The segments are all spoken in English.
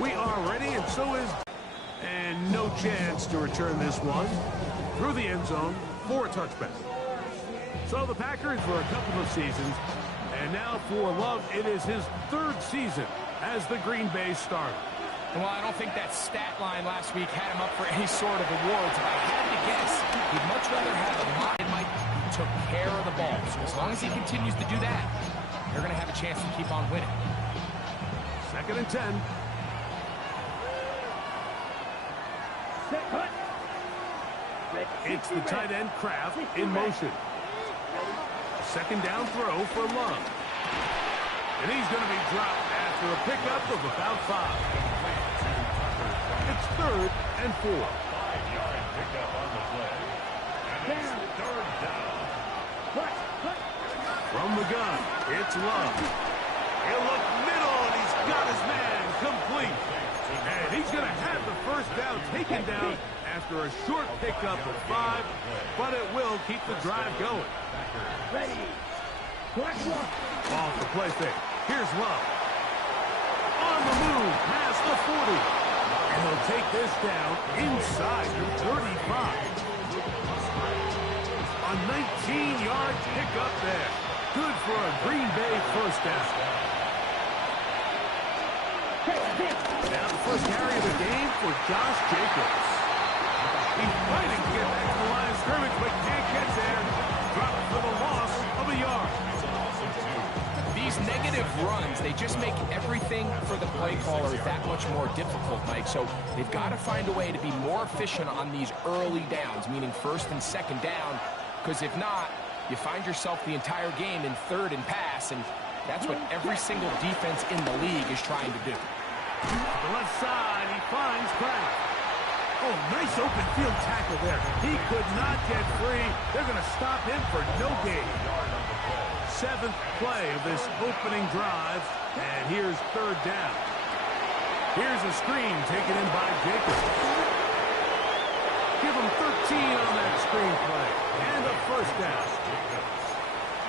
We are ready, and so is... And no chance to return this one through the end zone for a touchback. So the Packers for a couple of seasons, and now for Love, it is his third season as the Green Bay starter. Well, I don't think that stat line last week had him up for any sort of awards. If I had to guess, he'd much rather have a modern Mike who took care of the ball. So as long as he continues to do that, they're going to have a chance to keep on winning. 2nd and 10. It's the tight end Kraft in motion. 2nd down throw for Love. And he's going to be dropped after a pickup of about 5. It's 3rd and 4. 5-yard pickup on the play. And it's 3rd down. From the gun, it's Love. He'll look middle, and he's got his man complete. And he's going to have the first down taken down after a short pickup of 5, but it will keep the drive going. Ready. Off the play fake. Here's Love. On the move, past the 40. And he'll take this down inside the 35. A 19-yard pickup there. Good for a Green Bay first down. Now the first carry of the game for Josh Jacobs. He's fighting to get back to the line of scrimmage, but can't get there. Dropped for the loss of a yard. These negative runs, they just make everything for the play caller that much more difficult, Mike. So they've got to find a way to be more efficient on these early downs, meaning 1st and 2nd down, because if not, you find yourself the entire game in 3rd and pass, and that's what every single defense in the league is trying to do. The left side, he finds Kraft. Oh, nice open field tackle there. He could not get free. They're going to stop him for no gain. 7th play of this opening drive, and here's 3rd down. Here's a screen taken in by Jacobs. Give him 13 on that screen play, and a first down.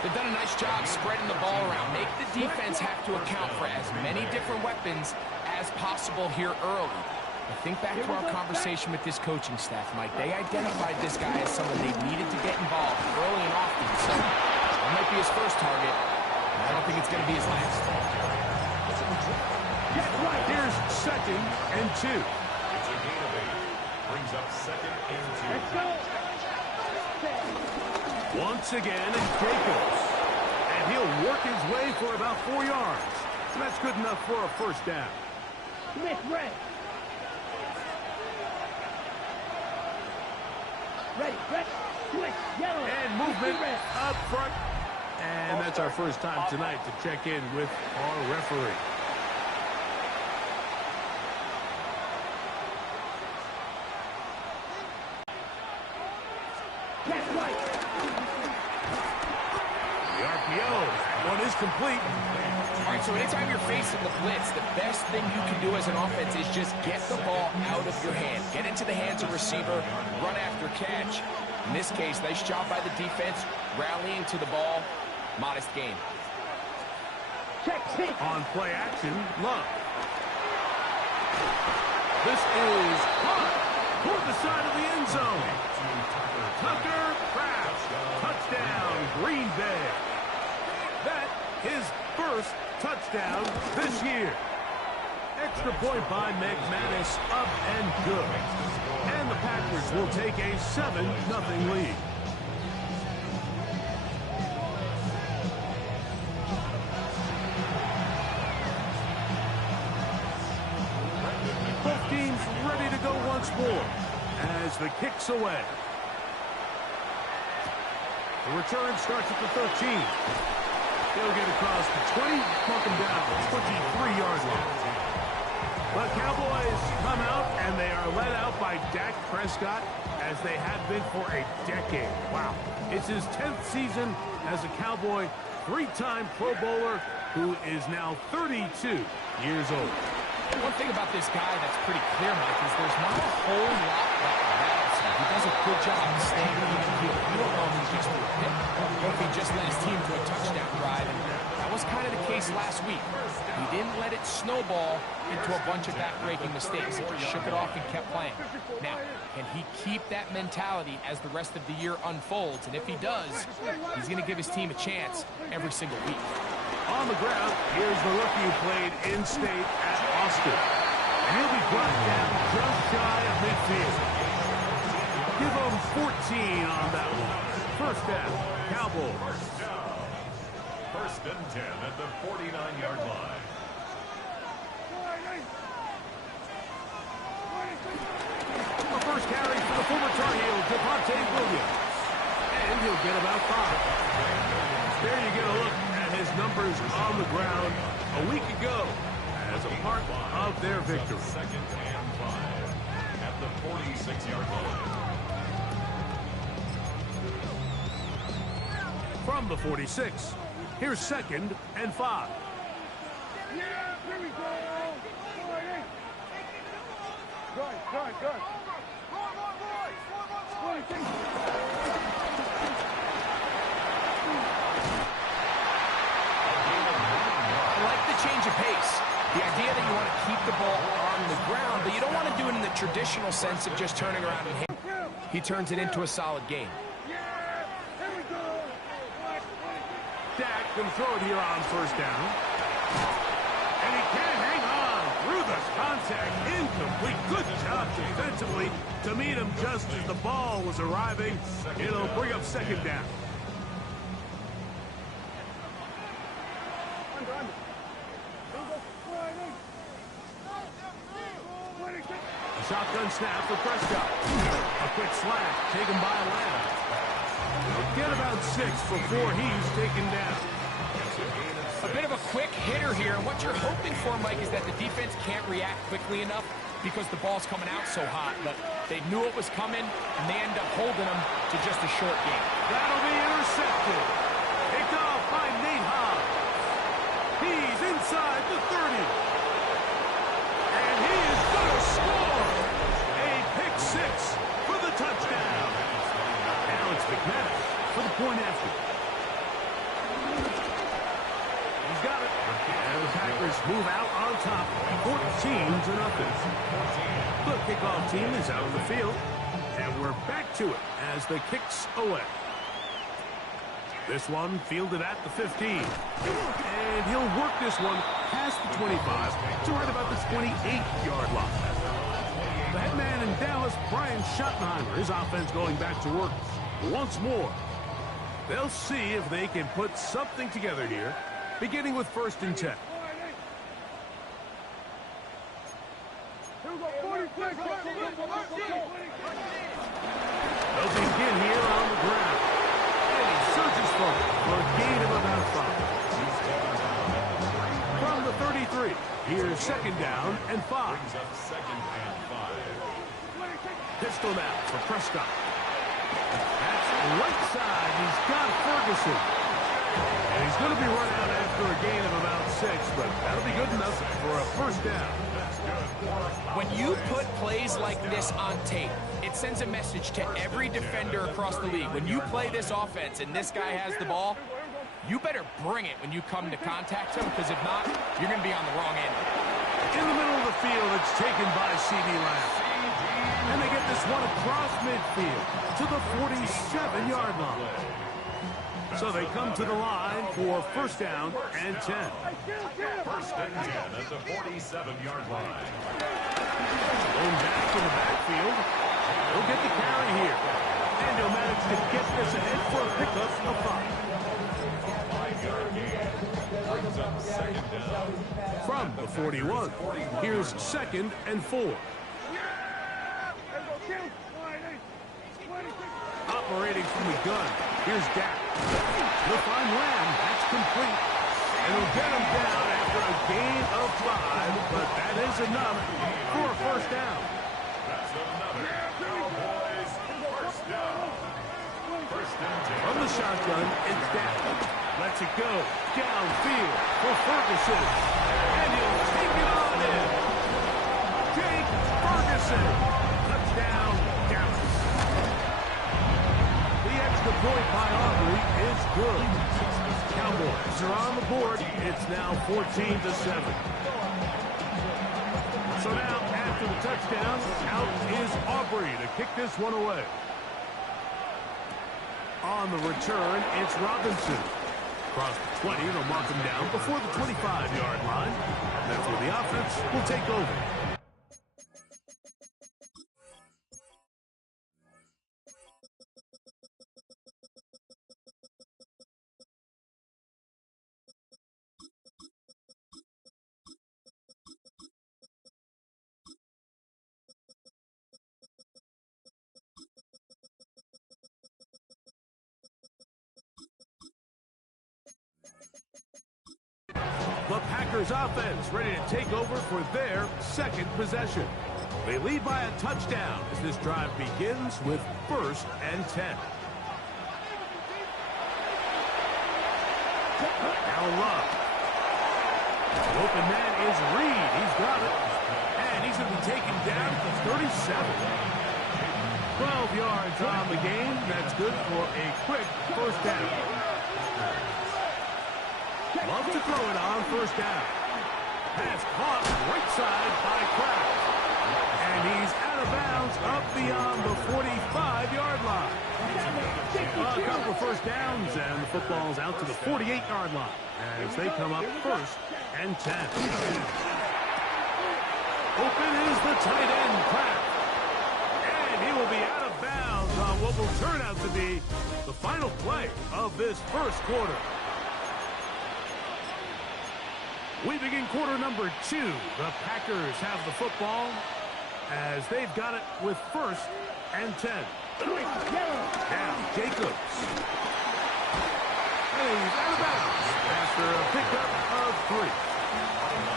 They've done a nice job spreading the ball around. Make the defense have to account for as many different weapons as possible here early. I think back to our conversation with this coaching staff, Mike. They identified this guy as someone they needed to get involved early and often. So it might be his first target. I don't think it's going to be his last. Here's 2nd and 2. It's a gain of 8. Brings up 2nd and 2. Let's go. Once again, it's Jacobs. And he'll work his way for about 4 yards. So that's good enough for a first down. Smith, red. Ready, switch, yellow. And movement up front. And that's our first time tonight to check in with our referee. That's right. The RPO. One is complete. All right, so anytime you're facing the blitz, the best thing you can do as an offense is just get the ball out of your hand. Get into the hands of receiver, run after catch. In this case, nice job by the defense, rallying to the ball. Modest gain. Check, hit. On play action, Love. This is caught toward the side of the end zone. Tucker Kraft. Touchdown, Green Bay. That is first touchdown this year. Extra point by McManus, up and good. And the Packers will take a 7-0 lead. Both teams ready to go once more as the kick's away. The return starts at the 13. He'll get across the 20, mark him down, 23-yard line. The Cowboys come out, and they are led out by Dak Prescott, as they have been for a decade. Wow. It's his 10th season as a Cowboy, 3-time Pro Bowler, who is now 32 years old. One thing about this guy that's pretty clear, Mike, is there's not a whole lot that rattles him. he does a good job staying even keel. You don't know if he just threw a pick or if he just led his team to a touchdown drive. And that was kind of the case last week. He didn't let it snowball into a bunch of back-breaking mistakes. He just shook it off and kept playing. Now, can he keep that mentality as the rest of the year unfolds? And if he does, he's going to give his team a chance every single week. On the ground, here's the rookie who played in-state at Austin. And he'll be brought down just shy of midfield. Give him 14 on that one. First down, Cowboys. First and 10 at the 49-yard line. The first carry for the former Tar Heel, Devontae Williams. And he'll get about 5. There you get a look at his numbers on the ground a week ago as a part of their victory. Second and 5 at the 46-yard line. From the 46, here's second and 5. Yeah, here we go. Good. I like the change of pace. The idea that you want to keep the ball on the ground, but you don't want to do it in the traditional sense of just turning around and hitting. He turns it into a solid game. Dak can throw it here on first down. And he can hang on through the contact. Incomplete. Good job defensively to meet him just as the ball was arriving. It'll bring up second down. A shotgun snap for Prescott. A quick slant taken by Lamb. He'll get about 6 before he's taken down. A bit of a quick hitter here, and what you're hoping for, Mike, is that the defense can't react quickly enough because the ball's coming out so hot. But they knew it was coming, and they end up holding them to just a short game. That'll be intercepted. Picked off by Nate Hobbs. He's inside the 30. And he is going to score. A pick 6 for the touchdown. Alex McManus for the point after. He's got it. And the Packers move out on top, 14-0. The kickoff team is out on the field. And we're back to it as the kicks away. This one fielded at the 15. And he'll work this one past the 25 to right about the 28-yard line. The head man in Dallas, Brian Schottenheimer, his offense going back to work once more. They'll see if they can put something together here, beginning with first and 10. They'll begin here on the ground. And he surges forward for a gain of about 5. From the 33, here's second down and 5. Pistol now for Prescott. That's right side. He's got Ferguson. And he's going to be run out after a gain of about 6, but that'll be good enough for a first down. When you put plays like this on tape, it sends a message to every defender across the league. When you play this offense and this guy has the ball, you better bring it when you come to contact him, because if not, you're going to be on the wrong end. In the middle of the field, it's taken by C.D. Lamb. And they get this one across midfield to the 47-yard line. So they come to the line for first down and 10. First and 10 at the 47-yard line. Going back to the backfield. He'll get the carry here. And he'll manage to get this ahead for a pickup of 5. 5-yard gain. Brings up second down. From the 41, here's second and 4. Operating from the gun, here's Dak. He'll find Lamb, that's complete. And he'll get him down after a gain of 5, but that is enough for a first down. That's another Cowboys first down. First and 10. From the shotgun, it's Dak. Lets it go downfield for Ferguson. And he'll take it on in. Jake Ferguson. Touchdown, Dallas. good. Cowboys are on the board. It's now 14-7. So now, after the touchdown, out is Aubrey to kick this one away. On the return, it's Robinson. Across the 20, they'll mark him down before the 25-yard line. That's where the offense will take over. The Packers offense ready to take over for their second possession. They lead by a touchdown as this drive begins with 1st and 10. Now Love. The open man is Reed. He's got it. And he's going to be taken down at the 37. 12 yards on the game. That's good for a quick 1st down. Love to throw it on 1st down. Pass caught right side by Kraft. And he's out of bounds up beyond the 45-yard line. A couple of 1st downs, and the football's out to the 48-yard line as they come up 1st and 10. Open is the tight end, Kraft. And he will be out of bounds on what will turn out to be the final play of this 1st quarter. We begin quarter number 2. The Packers have the football as they've got it with 1st and 10. Now Jacobs. And he's out of bounds after a pickup of 3.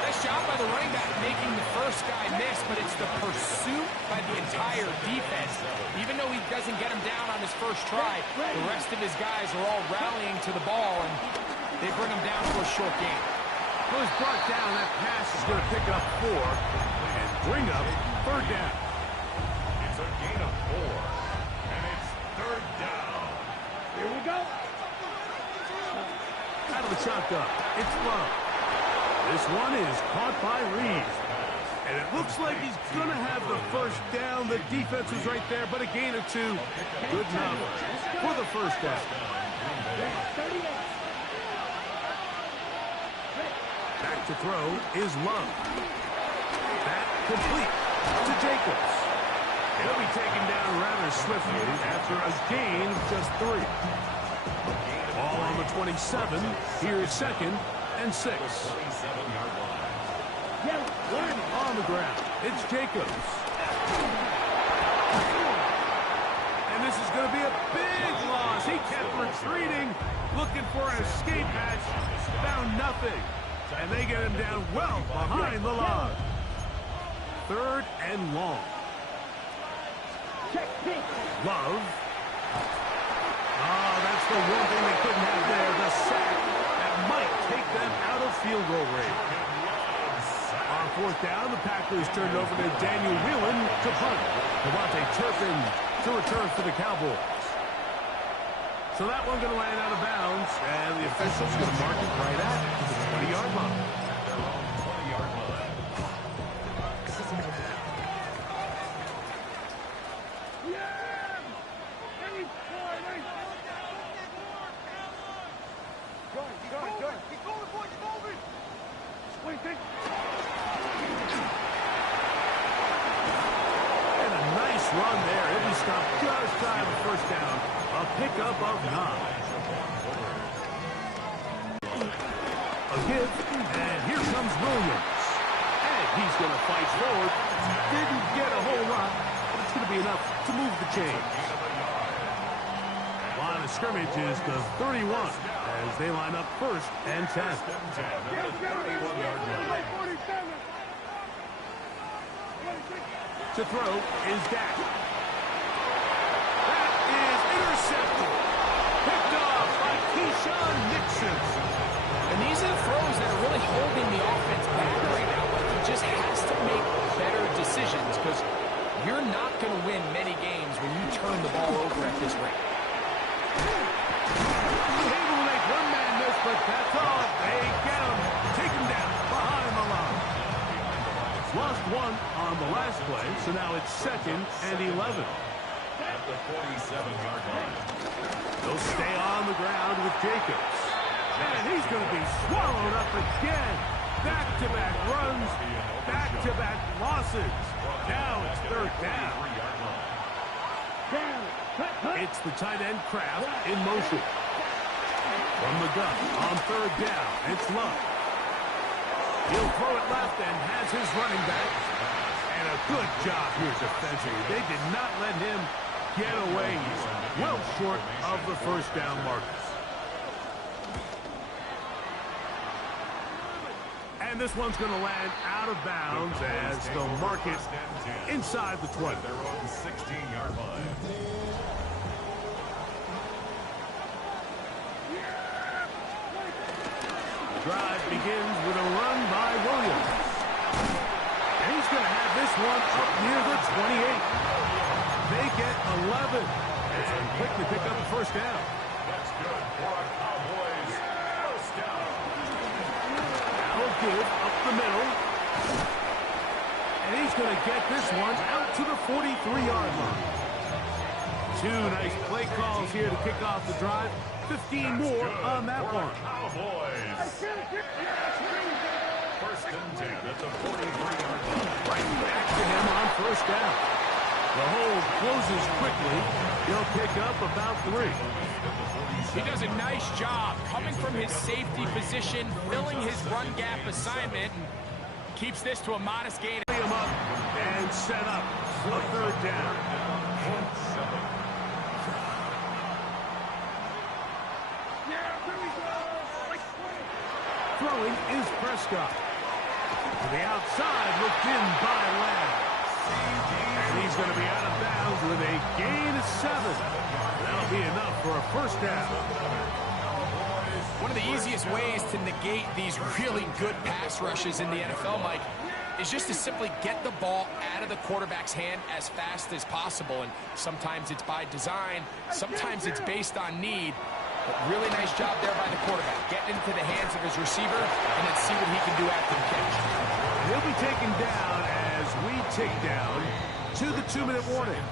Nice job by the running back making the first guy miss, but it's the pursuit by the entire defense. Even though he doesn't get him down on his first try, the rest of his guys are all rallying to the ball, and they bring him down for a short gain. Was brought down. That pass is going to pick up 4 and bring up 3rd down. It's a gain of 4, and it's 3rd down. Here we go. Out of the shotgun, it's Love. This one is caught by Reed. And it looks like he's going to have the 1st down. The defense was right there, but a gain of 2. Good enough for the 1st down. 38. Back to throw is Love. That complete to Jacobs. He'll be taken down rather swiftly after a gain of just 3. Ball on the 27. Here's 2nd and 6. On the ground, it's Jacobs. And this is going to be a big loss. He kept retreating, looking for an escape hatch. Found nothing. And they get him down well behind the line. 3rd and long. Love. That's the one thing they couldn't have there. The sack that might take them out of field goal range. On 4th down, the Packers turned over to Daniel Whelan to punt. Devontae Turpin to return for the Cowboys. So that one going to land out of bounds, and the officials going to mark it right at the 20-yard line. Their own 20-yard line. Good. Keep going, boys. Keep moving. And a nice run there. He'll be stopped just shy of a 1st down. A pickup of 9. A give, and here comes Williams. And he's going to fight forward. Didn't get a whole lot, but it's going to be enough to move the chains. Line of scrimmage is the 31 as they line up 1st and 10. To throw is Dak. That is intercepted. Picked off by Keyshawn Nixon. And these are the throws that are really holding the offense back right now. Like, he just has to make better decisions because you're not going to win many games when you turn the ball over at this rate. Able one man miss, but that's all. They get him. Take him down behind the line. Lost one on the last play, so now it's 2nd and 11. At the 47-yard line. They'll stay on the ground with Jacobs. And he's going to be swallowed up again. Back-to-back runs, back-to-back losses. Now it's 3rd down. It's the tight end Kraft in motion. From the gun on 3rd down, it's Love. He'll throw it left and has his running back. And a good job here defensively. They did not let him get away. He's well short of the 1st down markers. And this one's going to land out of bounds as they'll mark it inside the 20. Their own 16-yard line. The drive begins with a run by Williams. And he's going to have this one up near the 28. They get 11. And quick to pick up the 1st down. That's good for a Cowboys 1st down. Now give up the middle. And he's going to get this one out to the 43-yard line. 2 nice play calls here to kick off the drive. 15 more on that one. Cowboys. 1st and 10 at the 43-yard line. Right back to him on 1st down. The hold closes quickly. He'll pick up about 3. He does a nice job coming from his safety position, filling his run gap assignment, and keeps this to a modest gain. Him up and set up for 3rd down. Throwing is Prescott. To the outside, looked in by Lamb. And he's going to be out of bounds with a gain of 7. That'll be enough for a 1st down. One of the easiest ways to negate these really good pass rushes in the NFL, Mike, is just to simply get the ball out of the quarterback's hand as fast as possible. And sometimes it's by design, sometimes it's based on need. But really nice job there by the quarterback, getting into the hands of his receiver and then see what he can do after the catch. He'll be taken down as we tick down to the 2-minute warning.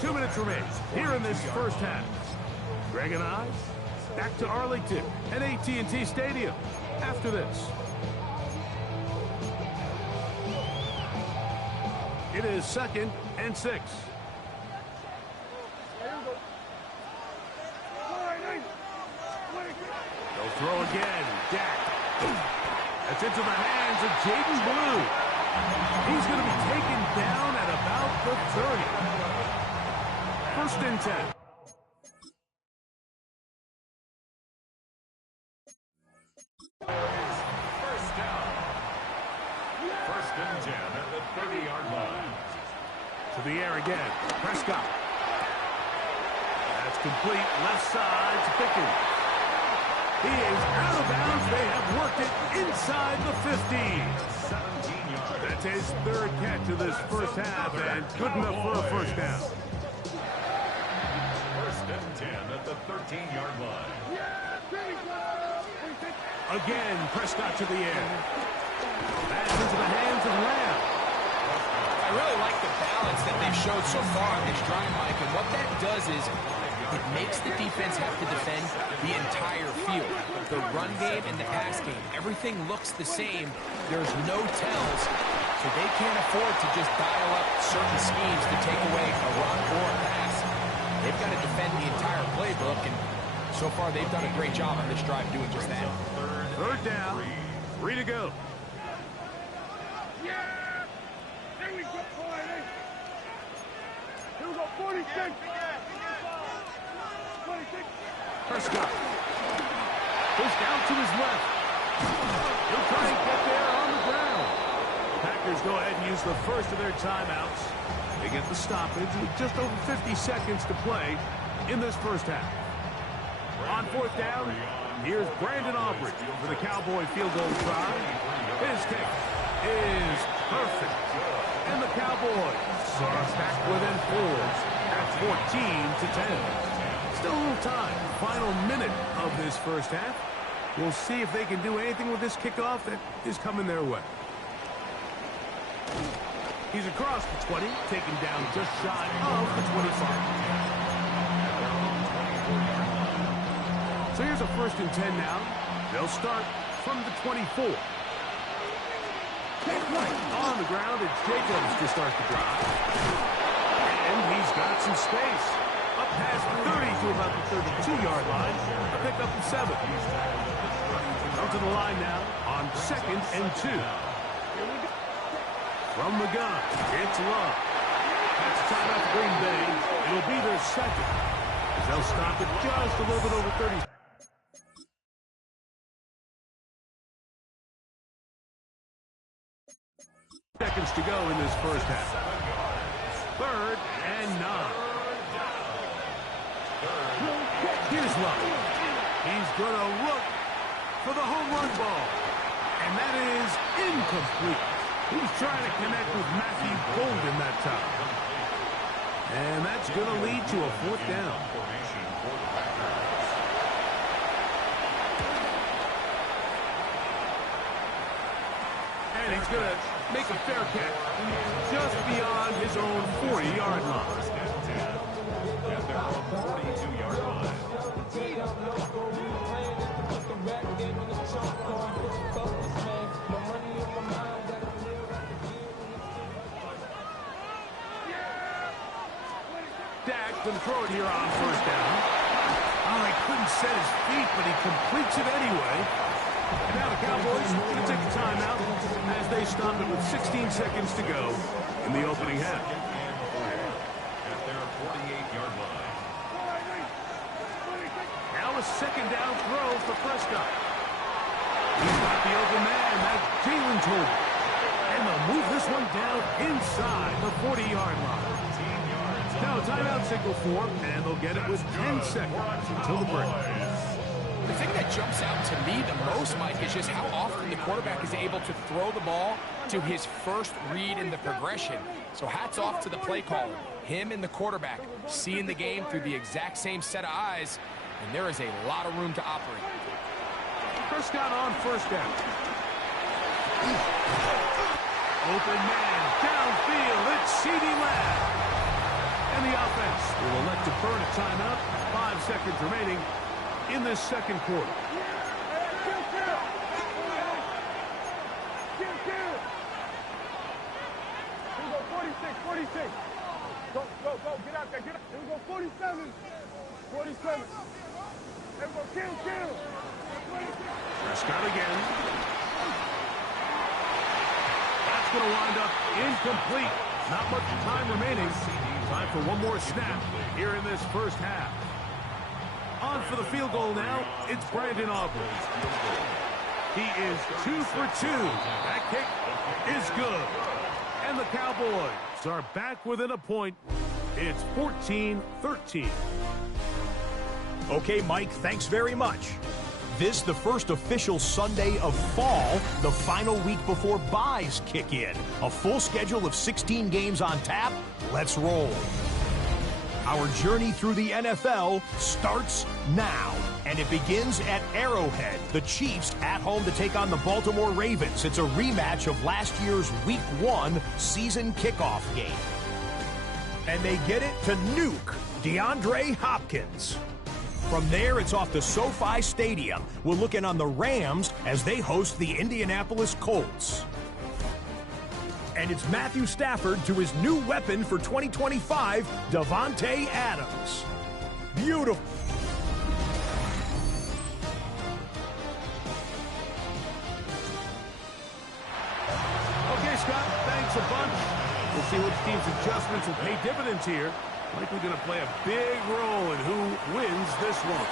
2 minutes remain here in this 1st half. Greg and I back to Arlington at AT&T Stadium after this. It is 2nd and 6. They'll throw again. Dak. That's into the hands of Jaden Blue. He's going to be taken down at about the 30. 1st and 10. First down. 1st and 10 at the 30-yard line. To the air again. Prescott. That's complete. Left side to Pickens. He is out of bounds. They have worked it inside the 15. 17 yards. That's his 3rd catch of this 1st half, and good enough for a 1st down. 1st and 10 at the 13-yard line. Again, Prescott to the air. That's into the hands of Lamb. I really like the balance that they've showed so far on this drive, Mike, and what that does is it makes the defense have to defend the entire field. The run game and the pass game, everything looks the same. There's no tells, so they can't afford to just dial up certain schemes to take away a run or a pass. They've got to defend the entire playbook, and so far they've done a great job on this drive doing just that. 3rd down, 3 to go. Yeah! Here we go, boy. Here we go, 46. 26. Prescott. Goes down to his left. He'll try and get there on the ground. Packers go ahead and use the first of their timeouts. They get the stoppage with just over 50 seconds to play in this 1st half. On 4th down, here's Brandon Aubrey for the Cowboy field goal try. His kick is perfect. And the Cowboys are back within 4 at 14-10. Still a little time. Final minute of this first half. We'll see if they can do anything with this kickoff that is coming their way. He's across the 20, taken down just shy of the 25. So here's a 1st and 10 now. They'll start from the 24. On the ground, it's Jacobs to start the drive. And he's got some space. Up past the 30 to about the 32-yard line. A pickup of 7. Come to the line now on 2nd and 2. From the gun, it's Love. That's a timeout for Green Bay. It'll be their 2nd. As they'll stop it just a little bit over 30. Seconds to go in this first half. 3rd and 9. Here's Love. He's going to look for the home run ball. And that is incomplete. He's trying to connect with Matthew Golden that time. And that's going to lead to a 4th down. And he's going to make a fair catch just beyond his own 40-yard line. At their 42-yard line. Dak can throw it here on 1st down. Oh, he couldn't set his feet, but he completes it anyway. And now the Cowboys are going to take a timeout as they stop it with 16 seconds to go in the opening half. At their 48-yard line. Now a 2nd down throw for Prescott. He's got the open man. That's Jalen Tolbert. And they'll move this one down inside the 40-yard line. Now a timeout signal for them, and they'll get it with 10 seconds until the break. The thing that jumps out to me the most, Mike, is just how often the quarterback is able to throw the ball to his first read in the progression. So hats off to the play caller. Him and the quarterback seeing the game through the exact same set of eyes, and there is a lot of room to operate. Prescott on 1st down. Open man, downfield, it's CeeDee Lamb. And the offense will elect to burn a timeout. 5 seconds remaining in this 2nd quarter. Here we go, 46. Go, get out there, get out. Here we go, 47. 47. Here we go, kill. Prescott again. That's going to wind up incomplete. Not much time remaining. Time for one more snap here in this first half. On for the field goal now, it's Brandon Aubrey. He is 2 for 2. That kick is good. And the Cowboys are back within a point. It's 14-13. Okay, Mike, thanks very much. This the first official Sunday of fall, the final week before byes kick in. A full schedule of 16 games on tap. Let's roll. Our journey through the NFL starts now, and it begins at Arrowhead. The Chiefs at home to take on the Baltimore Ravens. It's a rematch of last year's Week 1 season kickoff game. And they get it to nuke DeAndre Hopkins. From there, it's off to SoFi Stadium. We'll look in on the Rams as they host the Indianapolis Colts. And it's Matthew Stafford to his new weapon for 2025, Davante Adams. Beautiful. Okay, Scott, thanks a bunch. We'll see which team's adjustments will pay dividends here. Likely going to play a big role in who wins this one.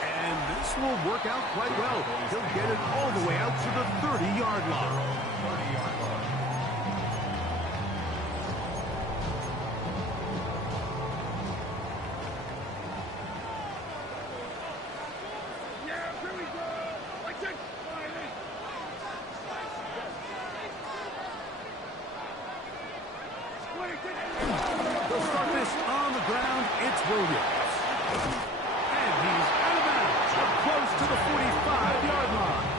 And this will work out quite well. He'll get it all the way out to the 30-yard line. They'll start this on the ground. It's Williams. And he's out of bounds, up close to the 45-yard line.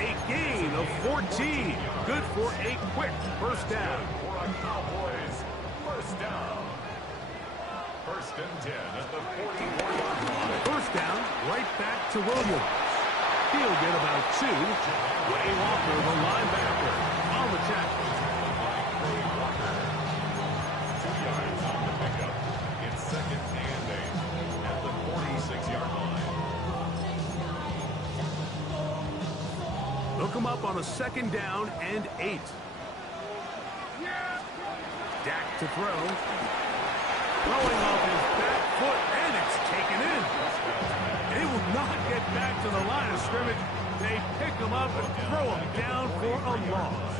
A gain of 14. Good for a quick first down. For a Cowboys first down. First and 10 at the 44-yard line. First down, right back to Williams. He'll get about 2. Way Walker, the linebacker, on the tackle. 2 yards on the pickup. It's second and 8 at the 46-yard line. They'll come up on a second down and 8. Dak to throw. Throwing off his back foot, and it's taken in. They will not get back to the line of scrimmage. They pick him up and throw him down for a loss.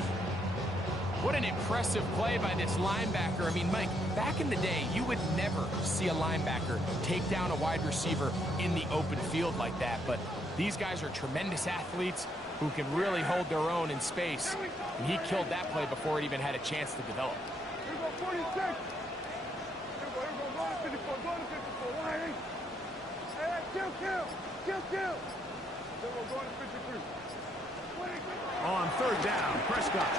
What an impressive play by this linebacker. I mean, Mike, back in the day, you would never see a linebacker take down a wide receiver in the open field like that. But these guys are tremendous athletes who can really hold their own in space. And he killed that play before it even had a chance to develop. Here we go, 46. Here we go, go to 54, go to 54. Why ain't? Hey, kill. Here we go, to 53. On third down, Prescott.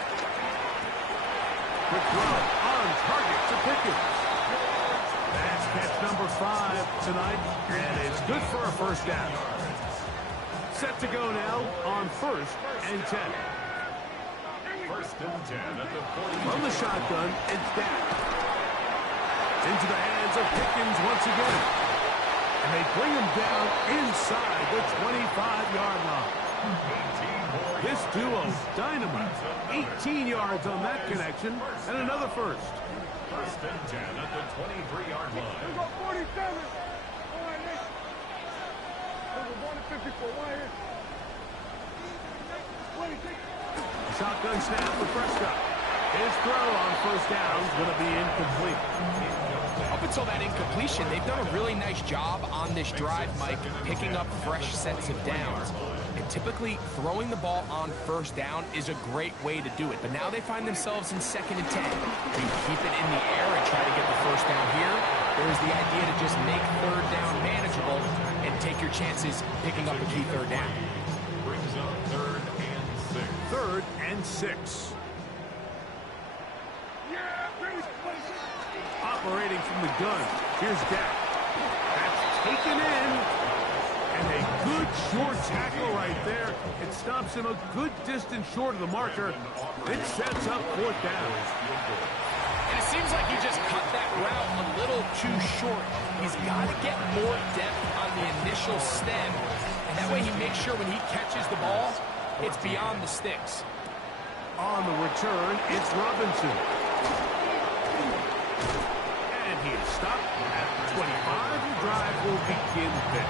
Quick throw on target to Pickens. That's catch number 5 tonight, and it's good for a first down. Set to go now on first and 10. First and 10 at the 40. From the shotgun, it's Dak. Into the hands of Pickens once again. And they bring him down inside the 25-yard line. This duo's dynamite. 18 yards on that connection, and another first. First and 10 at the 23-yard Here line. we go, 47. Why ain't? Here we go, to 54. Why ain't? 26. Shotgun snap for Prescott. His throw on first down is going to be incomplete. Up until that incompletion, they've done a really nice job on this drive, Mike, picking up fresh sets of downs. And typically, throwing the ball on first down is a great way to do it. But now they find themselves in second and 10. You keep it in the air and try to get the first down here. There's the idea to just make third down manageable and take your chances picking up a key third down. Brings up third and 6. Third and 6. Operating from the gun. Here's Dak. That's taken in. And a good short tackle right there. It stops him a good distance short of the marker. It sets up fourth down. And it seems like he just cut that route a little too short. He's got to get more depth on the initial stem. And that way he makes sure when he catches the ball, it's beyond the sticks. On the return, it's Robinson. And he is stopped at the 25. The drive will begin there.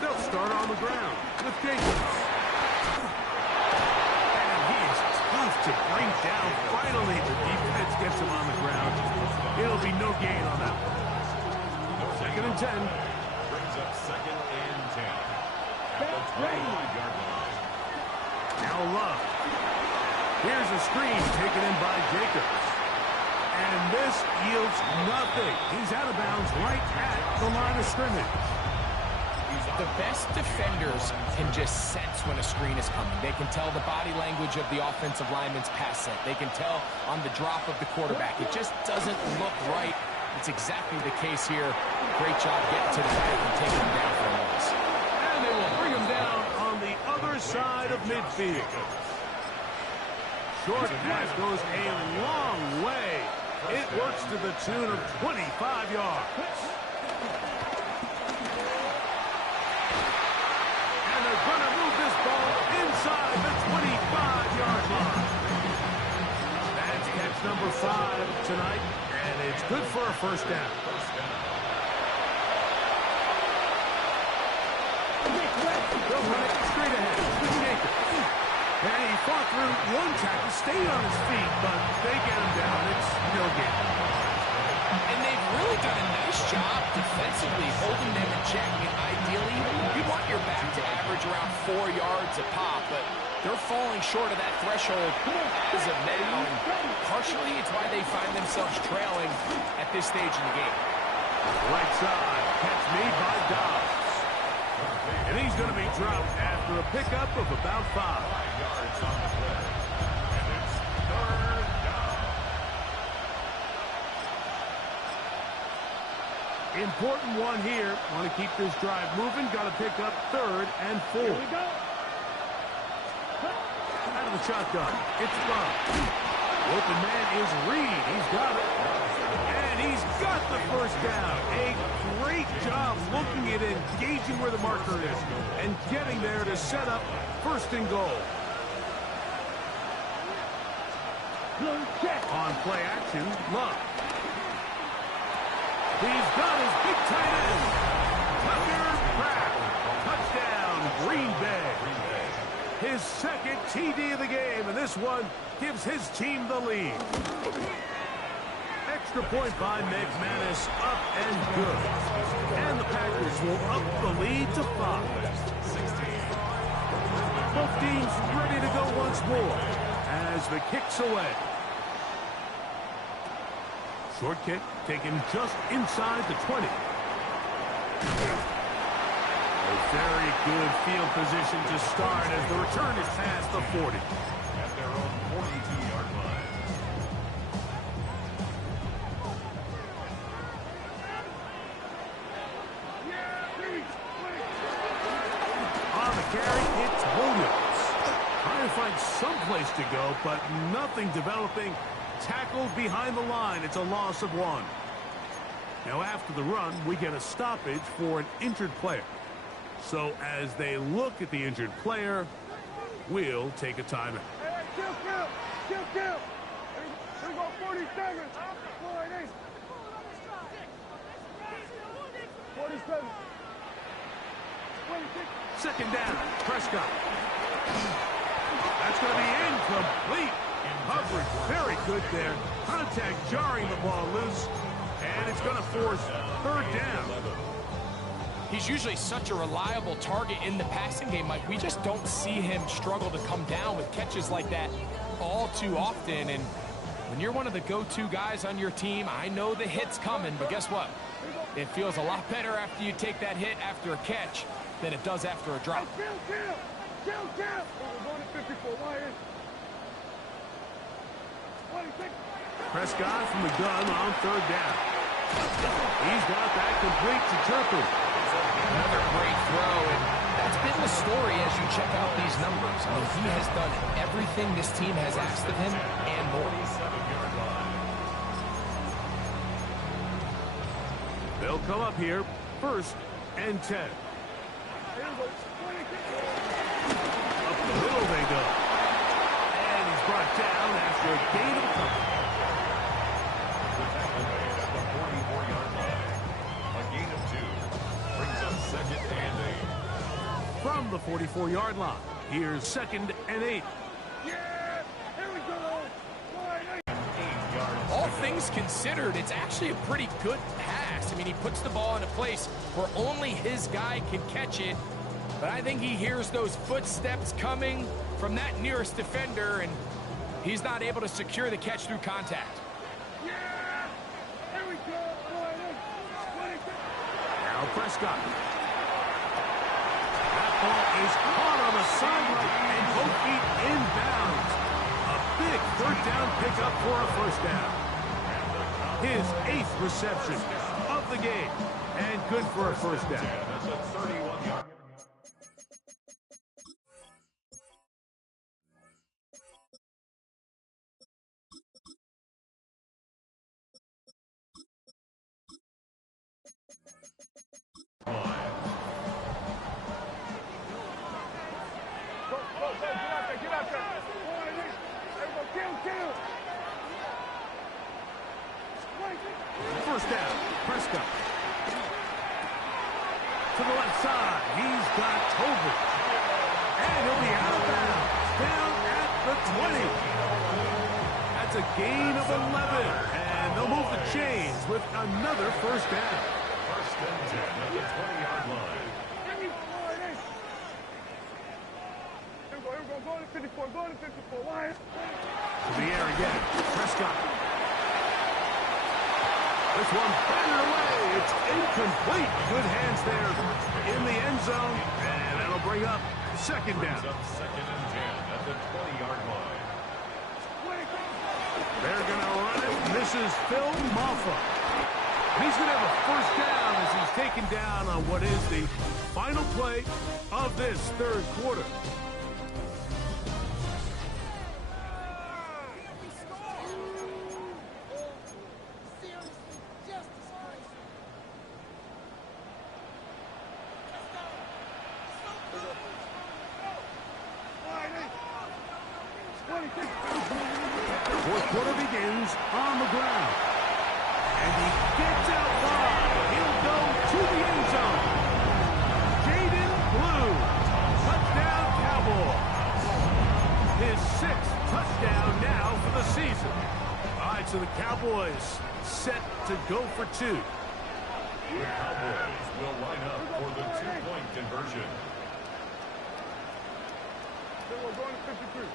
They'll start on the ground with Jacobs. And he's tough to bring down. Finally, the defense gets him on the ground. It'll be no gain on that one. Second and 10. Brings up second and 10 at the 25-yard line. Now Love. Here's a screen taken in by Jacobs. And this yields nothing. He's out of bounds right at the line of scrimmage. The best defenders can just sense when a screen is coming. They can tell the body language of the offensive lineman's pass set. They can tell on the drop of the quarterback. It just doesn't look right. It's exactly the case here. Great job getting to the back and taking him down for a loss. And they will bring him down side of midfield. Short pass goes a long way. It works to the tune of 25 yards. And they're going to move this ball inside the 25-yard line. That's catch number 5 tonight, and it's good for a first down. They'll run it straight ahead with Jacobs. And he fought through one tackle, stayed on his feet, but they get him down. It's no game. And they've really done a nice job defensively holding them in check. I mean, ideally, you want your back to average around 4 yards a pop, but they're falling short of that threshold as of now. And partially, it's why they find themselves trailing at this stage in the game. Right side, catch made by Dobbs. And he's going to be dropped after a pickup of about 5. 5 yards on the play. And it's third down. Important one here. Want to keep this drive moving. Got to pick up 3rd and 4. Here we go. Out of the shotgun. It's Love. Open man is Reed. He's got it. And he's got the first down. A great job looking at engaging where the marker is and getting there to set up 1st and goal. On play action, Love. He's got his big tight end. Tucker Pratt. Touchdown, Green Bay. His 2nd TD of the game, and this one gives his team the lead. Extra point by McManus, up and good. And the Packers will up the lead to 5. Both teams ready to go once more as the kick's away. Short kick taken just inside the 20. A very good field position to start as the return is past the 40. At their own 42-yard line. On the carry, it's Williams. Trying to find some place to go, but nothing developing. Tackled behind the line. It's a loss of 1. Now after the run, we get a stoppage for an injured player. So as they look at the injured player, we'll take a timeout. Hey, kill. Here we go, 47. 47. 26. 2nd down, Prescott. That's going to be incomplete. Coverage very good there. Contact jarring the ball loose. And it's going to force 3rd down. He's usually such a reliable target in the passing game, Mike. We just don't see him struggle to come down with catches like that all too often. And when you're one of the go-to guys on your team, I know the hit's coming, but guess what? It feels a lot better after you take that hit after a catch than it does after a drop. Kill. We're going to 54. Lions. 26. Prescott from the gun on 3rd down. He's got that complete to Turpin. Another great throw, and that's been the story as you check out these numbers. I mean, he has done everything this team has asked of him and more. 47-yard line. They'll come up here, 1st and 10. Here we go. 26. Up the middle they go. And he's brought down after a gain of a couple. The tackle made at the 44-yard line. A gain of 2 brings up 2nd and 8. From the 44-yard line, here's 2nd and 8. Yeah! Here we go! 8 yards. All things considered, it's actually a pretty good pass. I mean, he puts the ball in a place where only his guy can catch it. But I think he hears those footsteps coming from that nearest defender, and he's not able to secure the catch through contact. Yeah! Here we go! 26. Now Prescott. That ball is caught on the sideline and both feet inbounds. A big 3rd down pickup for a 1st down. His 8th reception of the game. And good for a 1st down. That's a 31-yard. down. Prescott. To the left side. He's got Tobin. And he'll be out of bounds. Down at the 20. That's a gain of 11. And they'll move the chains with another first down. First and 10 at the 20-yard line. Here we go. Go to 54. Go to 54. Lions. To the air again. Prescott. This one batted away. It's incomplete. Good hands there in the end zone. And that'll bring up second down. Brings up second and 10 at the 20-yard line. They're going to run it. This is Phil Maffa. He's going to have a first down as he's taken down on what is the final play of this third quarter. Fourth quarter begins on the ground. And he gets out wide. He'll go to the end zone. Jaden Blue. Touchdown Cowboys. His sixth touchdown now for the season. All right, so the Cowboys set to go for two. The Cowboys will line up for the two-point conversion. We're going to 53.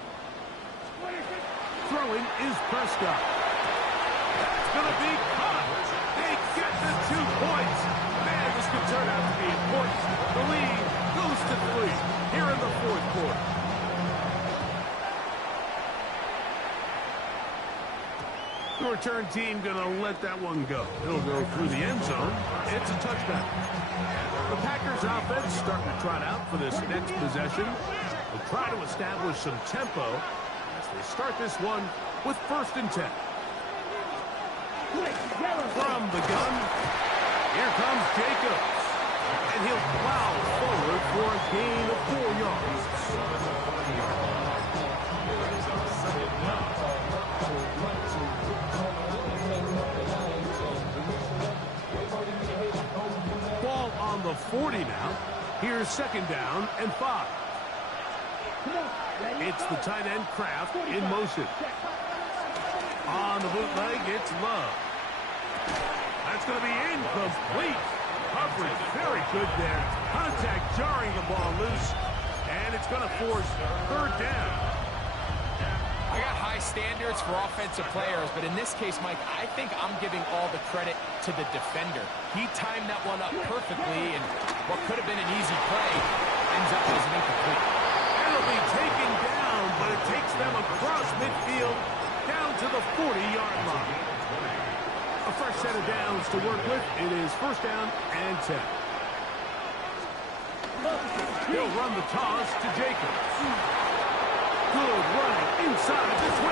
Throwing is Prescott. That's going to be caught. They get the 2 points. Man, this could turn out to be important. The lead goes to 3 here in the fourth quarter. The return team going to let that one go. It'll go through the end zone. It's a touchback. The Packers offense starting to trot out for this next possession. They'll try to establish some tempo as they start this one with first and 10. From the gun, here comes Jacobs. And he'll plow forward for a gain of 4 yards. Ball on the 40 now. Here's second down and 5. It's the tight end Kraft in motion. On the bootleg, it's Love. That's going to be incomplete. Coverage very good there. Contact jarring the ball loose. And it's going to force third down. I got high standards for offensive players, but in this case, Mike, I think I'm giving all the credit to the defender. He timed that one up perfectly, and what could have been an easy play ends up as an incomplete. It'll be taken down, but it takes them across midfield down to the 40-yard line. A fresh set of downs to work with. It is first down and 10. He'll run the toss to Jacobs. Good running inside the 25.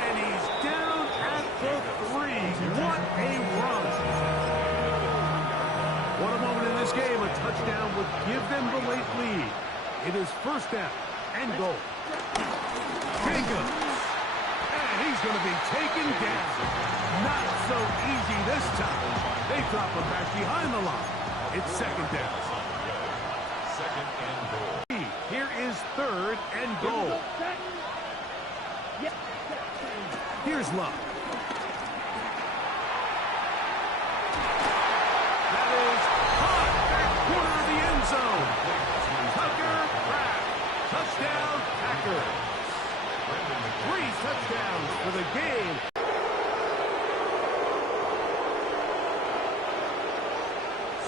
And he's down at the 3. What a run. What a moment in this game. A touchdown would give them the late lead. It is first down and goal. Jacobs. And he's going to be taken down. Not so easy this time. They drop him back behind the line. It's second down. Second and goal. Here is third and goal. Here's Love. That is caught back corner of the end zone. Tucker Kraft. Touchdown Packers. 3 touchdowns for the game.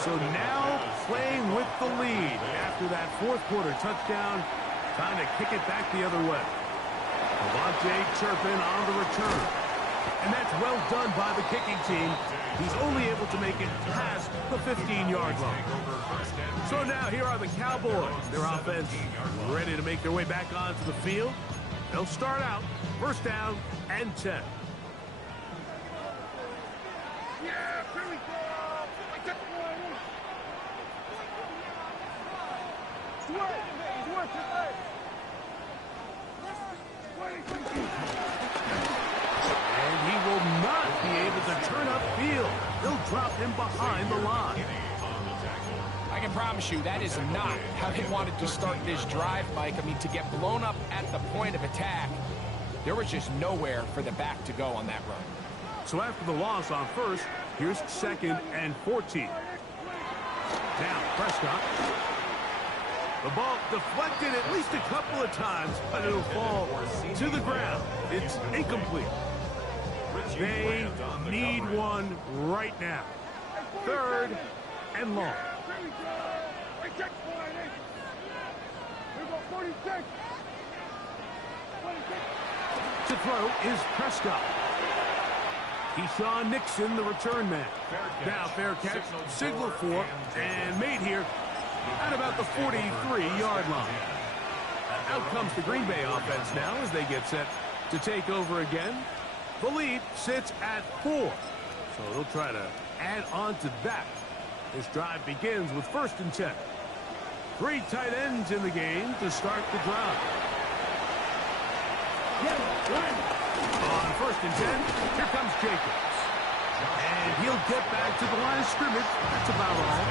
So now playing with the lead after that fourth quarter touchdown, trying to kick it back the other way. Devontae Turpin on the return. And that's well done by the kicking team. He's only able to make it past the 15-yard line. So now here are the Cowboys. Their offense ready to make their way back onto the field. They'll start out first down and 10. Yeah, here we go. And he will not be able to turn up field. They'll drop him behind the line. I can promise you that is not how they wanted to start this drive, Mike. I mean, to get blown up at the point of attack, there was just nowhere for the back to go on that run. So after the loss on first, here's 2nd and 14. Now, Prescott. The ball deflected at least a couple of times, but it'll fall to the ground. It's incomplete. They need one right now. 3rd and long. To throw is Prescott. Keyshawn Nixon, the return man. Now fair catch, signal for, and made here at about the 43-yard line. Out comes the Green Bay offense now as they get set to take over again. The lead sits at 4, so they'll try to add on to that. This drive begins with 1st and 10. 3 tight ends in the game to start the drive. On 1st and 10, here comes Jacobs. And he'll get back to the line of scrimmage. That's about all.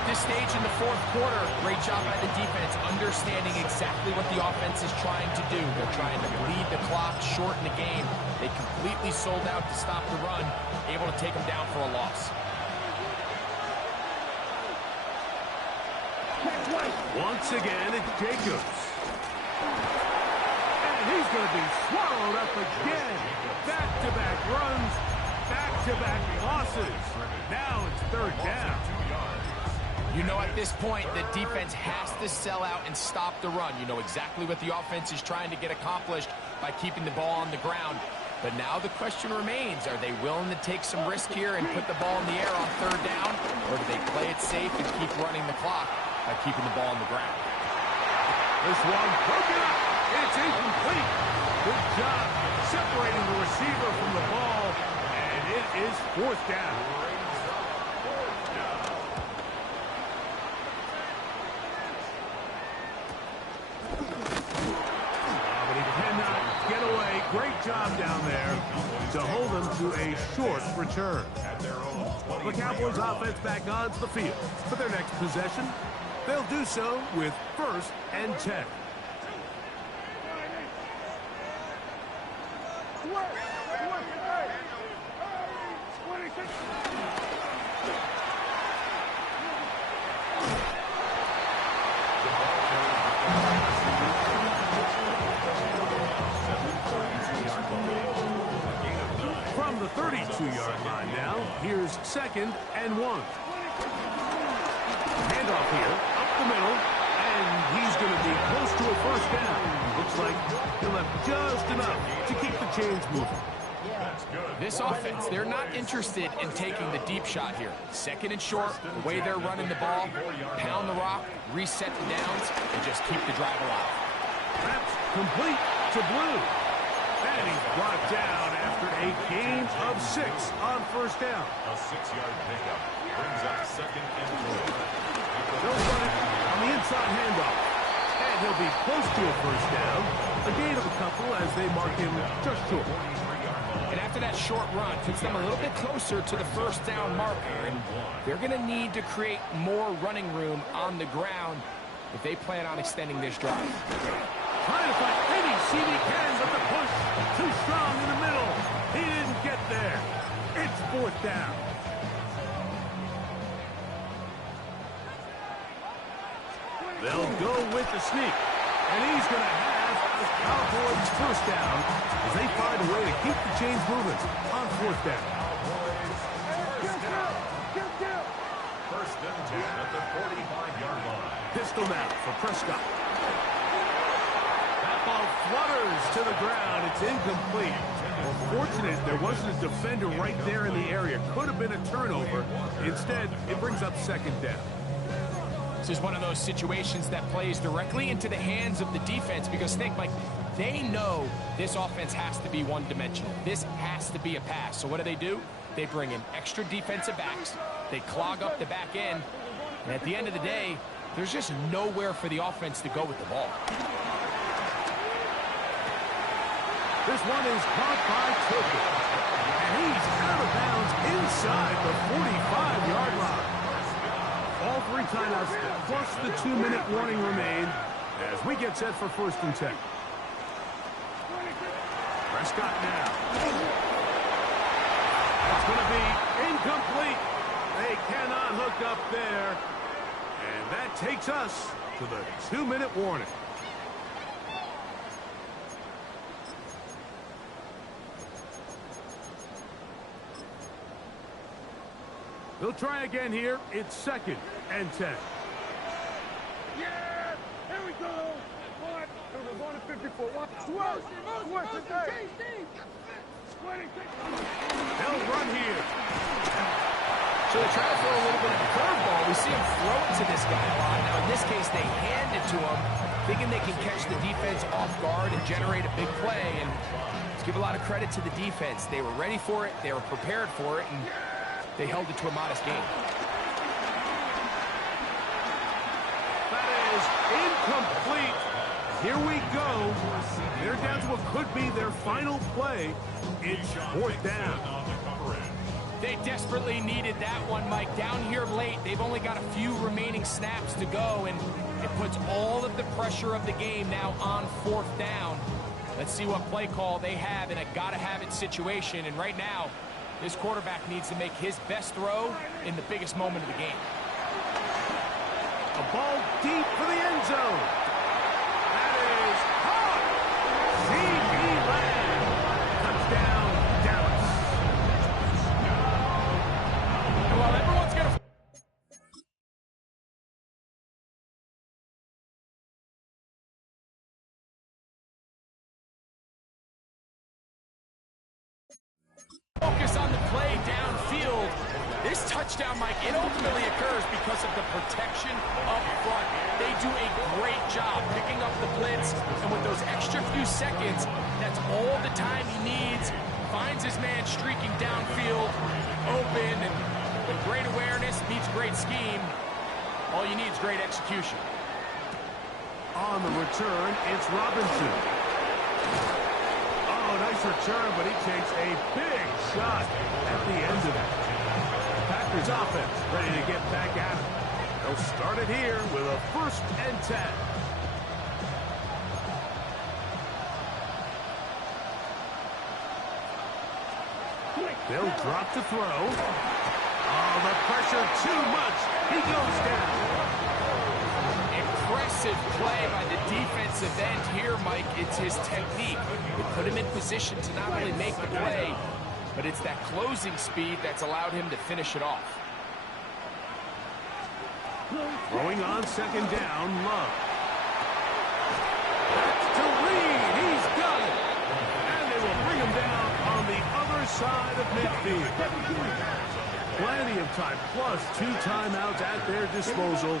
At this stage in the 4th quarter, great job by the defense, understanding exactly what the offense is trying to do. They're trying to bleed the clock, shorten the game. They completely sold out to stop the run, able to take them down for a loss. Once again, it's Jacobs. And he's going to be swallowed up again. Back-to-back runs, back-to-back losses. Now it's 3rd down. You know, at this point, the defense has to sell out and stop the run. You know exactly what the offense is trying to get accomplished by keeping the ball on the ground. But now the question remains, are they willing to take some risk here and put the ball in the air on 3rd down? Or do they play it safe and keep running the clock by keeping the ball on the ground? This one broken up. It's incomplete. Good job separating the receiver from the ball. And it is 4th down. But he cannot get away. Great job down there to hold him to a short return. The Cowboys offense back onto the field for their next possession. They'll do so with 1st and 10. From the 32-yard line now, here's 2nd and 1. Handoff here, up the middle, and he's going to be close to a 1st down. Looks like he'll have just enough to keep the chains moving. This offense, they're not interested in taking the deep shot here. 2nd and short, the way they're running the ball, pound the rock, reset the downs, and just keep the drive alive. That's complete to Blue. And he's brought down after a gain of 6 on 1st down. A 6-yard pickup brings up 2nd and 4. They'll run it on the inside handoff. And he'll be close to a 1st down. A gain of a couple as they mark him just short. And after that short run, puts them a little bit closer to the 1st down marker. And they're going to need to create more running room on the ground if they plan on extending this drive. Trying to find any CD can, but the push too strong in the middle. He didn't get there. It's 4th down. They'll go with the sneak. And he's going to have the Cowboys 1st down as they find a way to keep the chains moving on 4th down. 1st and 10 at the 45-yard line. Pistol now for Prescott. That ball flutters to the ground. It's incomplete. Well, fortunate there wasn't a defender right there in the area. Could have been a turnover. Instead, it brings up 2nd down. This is one of those situations that plays directly into the hands of the defense because think, Mike, they know this offense has to be one-dimensional. This has to be a pass. So what do? They bring in extra defensive backs. They clog up the back end. And at the end of the day, there's just nowhere for the offense to go with the ball. This one is caught by Tucker. And he's out of bounds inside the 45-yard line. All 3 timeouts plus the 2-minute warning remain as we get set for 1st and 10. Prescott now. That's going to be incomplete. They cannot hook up there. And that takes us to the 2-minute warning. They'll try again here. It's 2nd and 10. Yeah! Here we go! What? We're going to 54. What? 12. They'll run here. So they try to throw a little bit of a curveball. We see him throw it to this guy a lot. Now, in this case, they hand it to him, thinking they can catch the defense off guard and generate a big play. And let's give a lot of credit to the defense. They were ready for it. They were prepared for it. And they held it to a modest game. That is incomplete. Here we go. They're down to what could be their final play. It's 4th down. They desperately needed that one, Mike. Down here late, they've only got a few remaining snaps to go, and it puts all of the pressure of the game now on 4th down. Let's see what play call they have in a gotta-have-it situation, and right now, this quarterback needs to make his best throw in the biggest moment of the game. A ball deep for the end zone. That is caught. C.B. Lamb. Touchdown, Dallas. And while everyone's going to focus on the play downfield, this touchdown, Mike, it ultimately occurs because of the protection up front. They do a great job picking up the blitz, and with those extra few seconds, that's all the time he needs. Finds his man streaking downfield, open, and with great awareness meets great scheme. All you need is great execution. On the return, it's Robinson. Oh, nice return, but he takes a big shot at the end of it. Packers offense ready to get back at it. They'll start it here with a 1st and 10. They'll drop to throw. Oh, the pressure too much. He goes down. Impressive play by the defensive end here, Mike. It's his technique. It put him in position to not only make the play, but it's that closing speed that's allowed him to finish it off. Throwing on 2nd down, Love. That's to Reed. He's got it. And they will bring him down on the other side of midfield. Plenty of time, plus 2 timeouts at their disposal.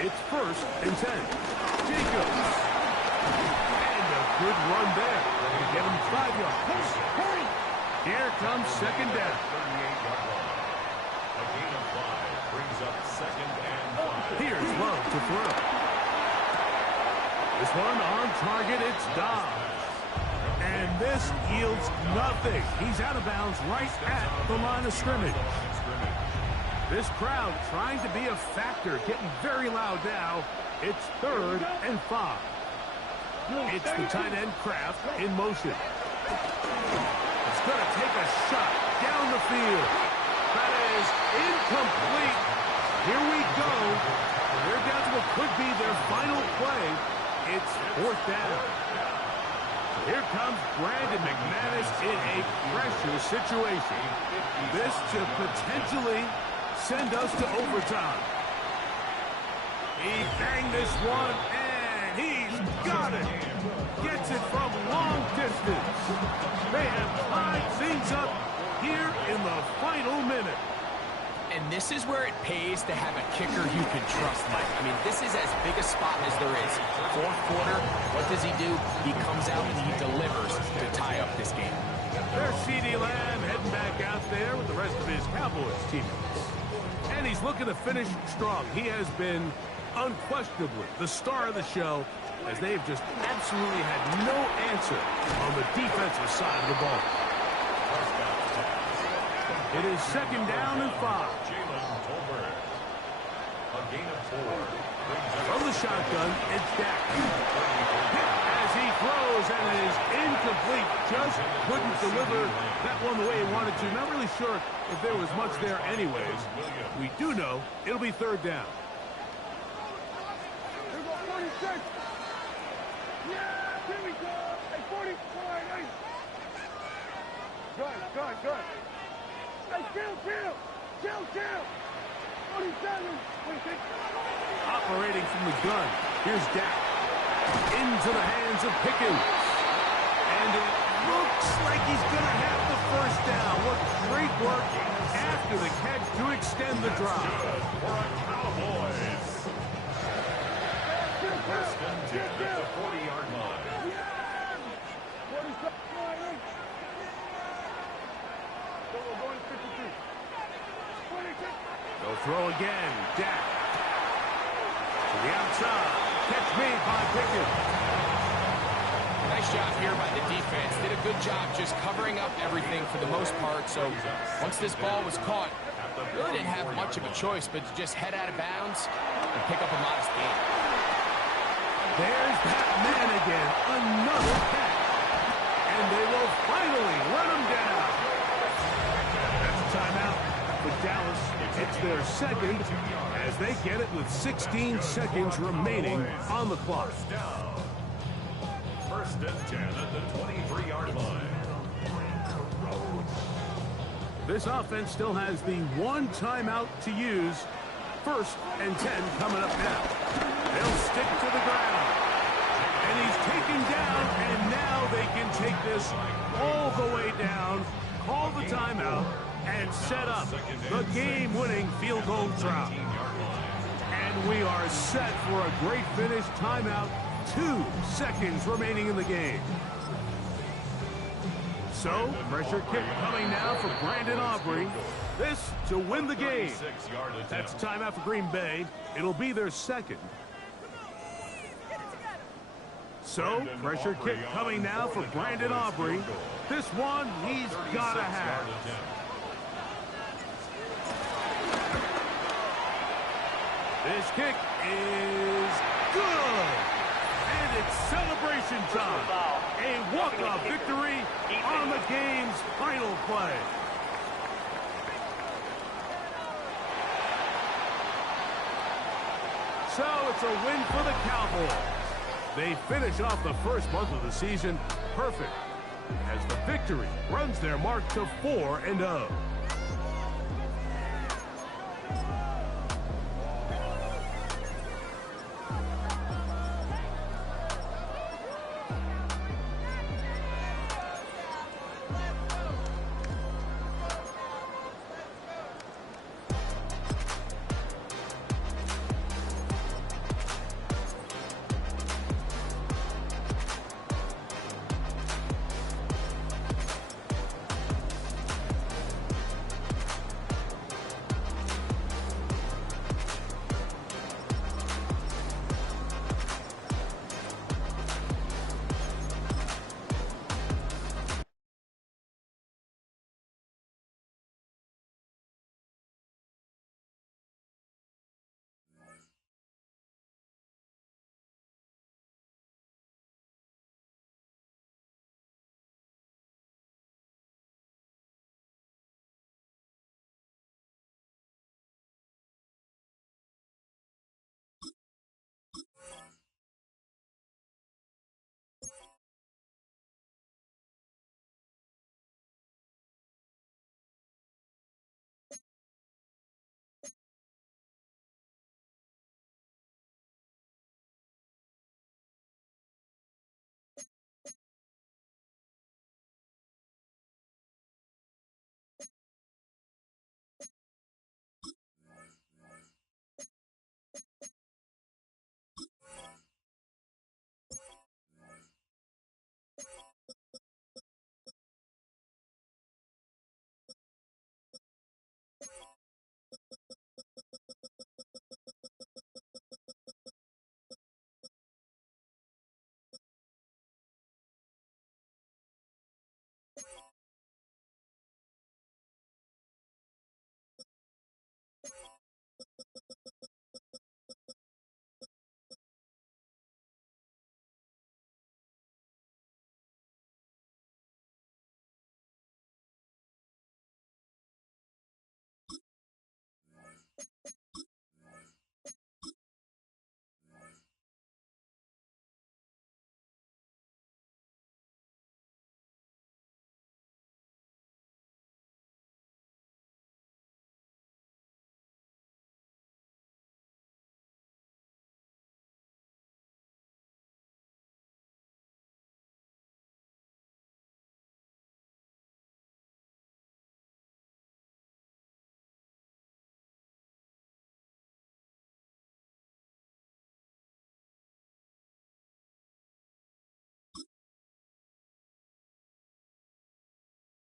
It's 1st and 10. Jacobs. And a good run there. They get him 5 yards. Here comes 2nd down. A gain of 5 brings up 2nd and 5. Here's Love to throw. This one on target, it's Dobbs. And this yields nothing. He's out of bounds right at the line of scrimmage. This crowd trying to be a factor, getting very loud now. It's 3rd and 5. It's the tight end Kraft in motion. It's going to take a shot down the field. That is incomplete. Here we go. They're down to what could be their final play. It's 4th down. Here comes Brandon McManus in a pressure situation. This to potentially send us to overtime. He banged this one, and he's got it. Gets it from long distance. They have tied things up here in the final minute. And this is where it pays to have a kicker you can trust, Mike. I mean, this is as big a spot as there is. 4th quarter, what does he do? He comes out and he delivers to tie up this game. There's CeeDee Lamb heading back out there with the rest of his Cowboys teammates. And he's looking to finish strong. He has been unquestionably the star of the show, as they've just absolutely had no answer on the defensive side of the ball. It is second down and 5. A gain of 4. From the shotgun, it's Dak. As he throws, and it is incomplete. Just couldn't deliver that one the way he wanted to. Not really sure if there was much there anyways. We do know it'll be third down. Here we go, 46. Yeah, here we go. Hey, 45, hey. Good. Hey, chill. 47. 26. Operating from the gun. Here's Dak. Into the hands of Pickens. And it looks like he's going to have the first down. What great work after the catch to extend the drive. For a Cowboys. First and 10 at the 40-yard line. They'll throw again. Dak. To the outside. Catch made by Pickens. Nice job here by the defense. Did a good job just covering up everything for the most part. So once this ball was caught, really didn't have much of a choice but to just head out of bounds and pick up a modest gain. There's that man again. Another catch. And they will finally let him down. That's a timeout for Dallas. It's their second as they get it with 16 seconds remaining on the clock. First and 10 at the 23-yard line. This offense still has the one timeout to use. First and 10 coming up now. They'll stick to the ground. And he's taken down, and now they can take this all the way down, call the timeout, and set up the game-winning field goal try. And we are set for a great finish. Timeout, 2 seconds remaining in the game. So, pressure kick coming now for Brandon Aubrey. This to win the game. That's timeout for Green Bay. It'll be their second. So, pressure kick coming now for Brandon Aubrey. This one he's got to have. This kick is good. And it's celebration time. A walk-off victory on the game's final play. So it's a win for the Cowboys. They finish off the first month of the season perfect as the victory runs their mark to 4-0.